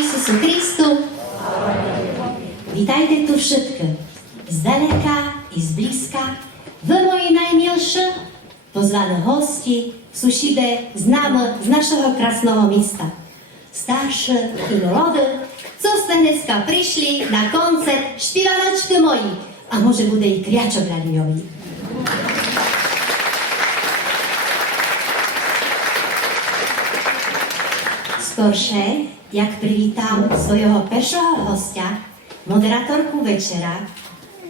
Isusu Kristu. Witajte tu všetky, z daleka i z blízka, vy moji najmilší, pozvaní hosti, sušibe známe z našeho krásneho místa. Starší i mladí, co ste dneska prišli na koncert Špivanočky moji, a może bude i kriačok radňový. Skoršie, jak privítam svojho prvého hostia, moderátorku večera,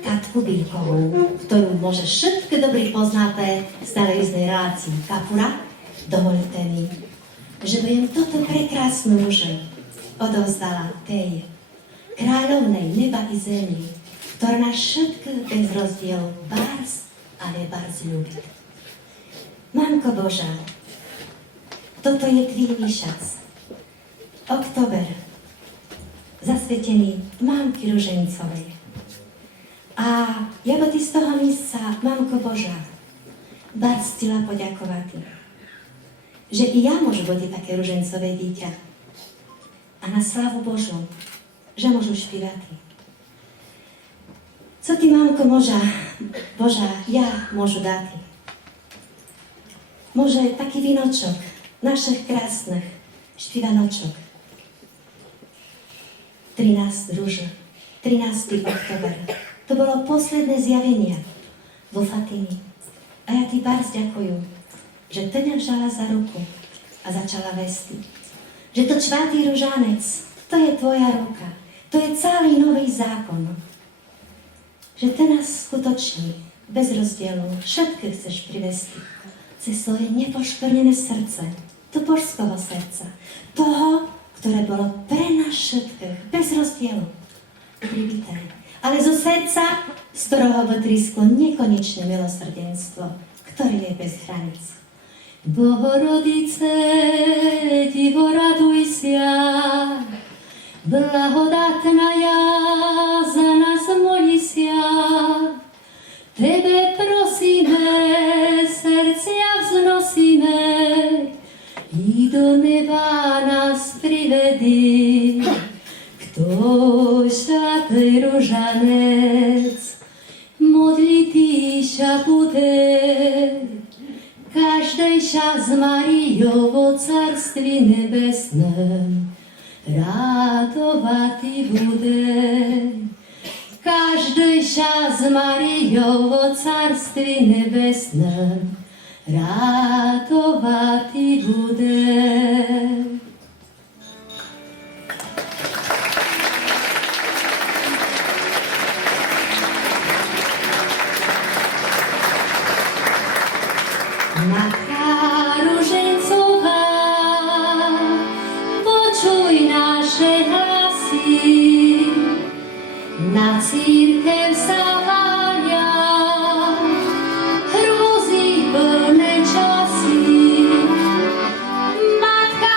Katku Bílkovú, ktorú môže všetky dobrí poznáte z televíznej relácii Kapura, dovolte mi, že by im toto prekrásnu mužu odovzdala tej kráľovnej neba i zemi, ktorá nás všetky bez rozdielu ale barz ľúbi. Mamko Boža, toto je tvý výšac. Oktober, zasvetený mamky Ružencovej. A ja by ti z toho místa, Mamko Boža, bardzo chcela poďakovať, že i ja môžu byť také ružencové dieťa. A na slávu Božu, že môžu špívať. Co ti, Mamko Boža, ja môžu dať? Môže taký vinočok našich krásnych špívanočok. 13 rúž, 13. oktober. To bolo posledné zjavenie vo Fatimi. A ja ti bardzo ďakujem, že ty mňa vzala za ruku a začala vesti. Že to čtvrtý ružanec, to je tvoja ruka. To je celý nový zákon. Že ty nás skutočne, bez rozdielu, všetkých chceš privesti cez svoje nepoškvrnené srdce, do božského srdca, toho, ktoré bolo pre nás všetkých, bez rozdielu. Privítaj. Ale zo srdca, z ktorého vytrísklo nekonečné milosrdenstvo, ktoré je bez hranic. Bohorodice, Divo, raduj sa, blahodatnaja, za nás molí sa. Tebe prosíme, srdcia vznosíme, i do neba nás privedi. Kto šatý ružanec modlitý ša bude, každej ša z Marijovo carství nebesnem radovatý bude. Každej ša z Marijovo carství nebesnem radovatý bude. Matka Ružencová, počuj naše hlasy, na církev sa váľa, hrôzy plné časy. Matka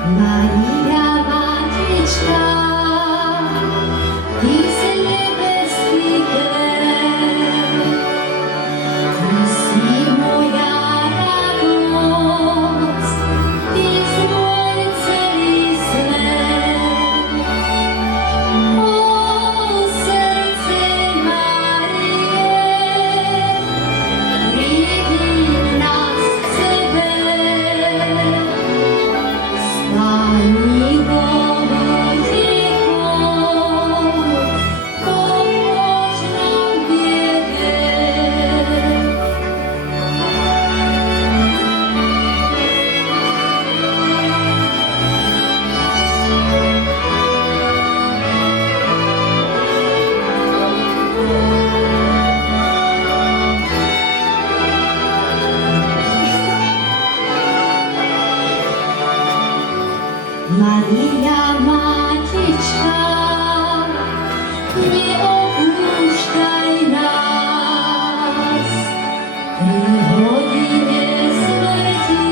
Maria Matička, ty si nebeský kvet, ty si moja radosť, ty si môj celý svet. O srdce Márie, prídi nás k sebe. Pani Bohu ticho, pomôž nám v biede. Maria Matička, neopúšťaj nás pri hodine smrti,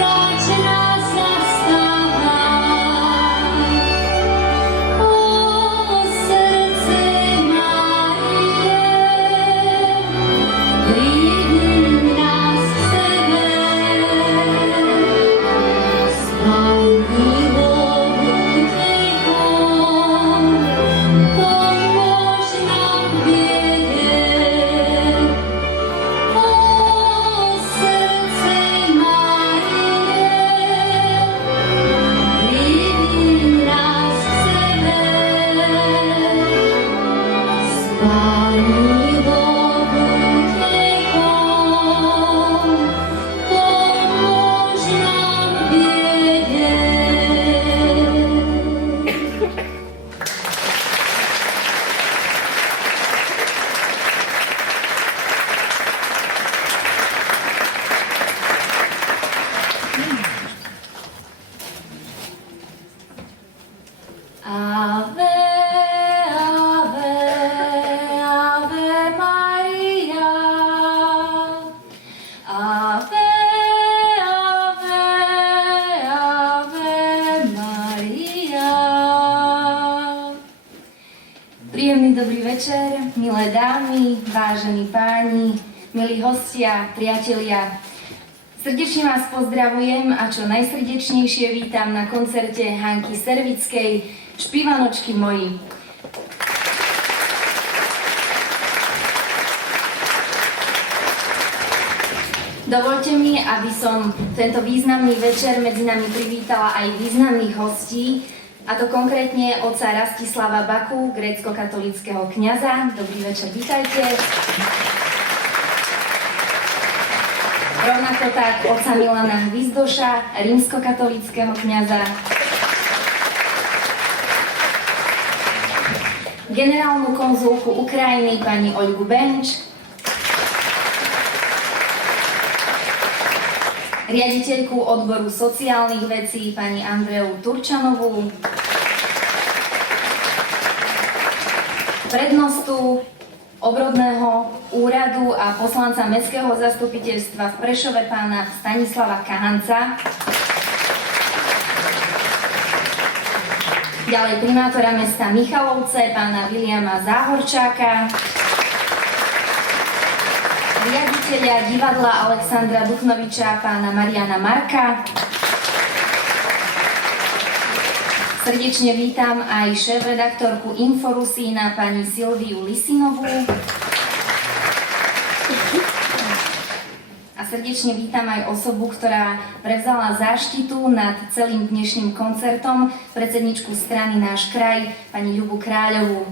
rač nás zastávaj. O srdce Márie, prídi nás k sebe. Pani Bohu ticho, pomôž nám v biede. O srdce Márie, prídi nás k sebe. Pani Bohu ticho, pomôž nám v biede. Ave, ave, ave Maria. Ave, ave, ave Maria. Príjemný dobrý večer, milé dámy, vážení páni, milí hostia, priatelia. Srdečne vás pozdravujem a čo najsrdečnejšie vítam na koncerte Hanky Servickej Špivanočky moji. Dovoľte mi, aby som tento významný večer medzi nami privítala aj významných hostí, a to konkrétne otca Rastislava Baku, grécko-katolického kňaza. Dobrý večer, vítajte. Rovnako tak otca Milana Hvizdoša, rímskokatolického kňaza. Generálnu konzulku Ukrajiny pani Olgu Benč. Riaditeľku odboru sociálnych vecí pani Andreu Turčanovú. Prednostu obrodného úradu a poslanca mestského zastupiteľstva v Prešove pána Stanislava Kahanca. Ďalej primátora mesta Michalovce pána Viliama Záhorčáka. Riaditeľa divadla Alexandra Duchnoviča pána Mariana Marka. Srdečne vítam aj šéf-redaktorku Inforusína pani Silviu Lisinovú. A srdečne vítam aj osobu, ktorá prevzala záštitu nad celým dnešným koncertom, predsedničku strany Náš kraj, pani Ľubu Kráľovú.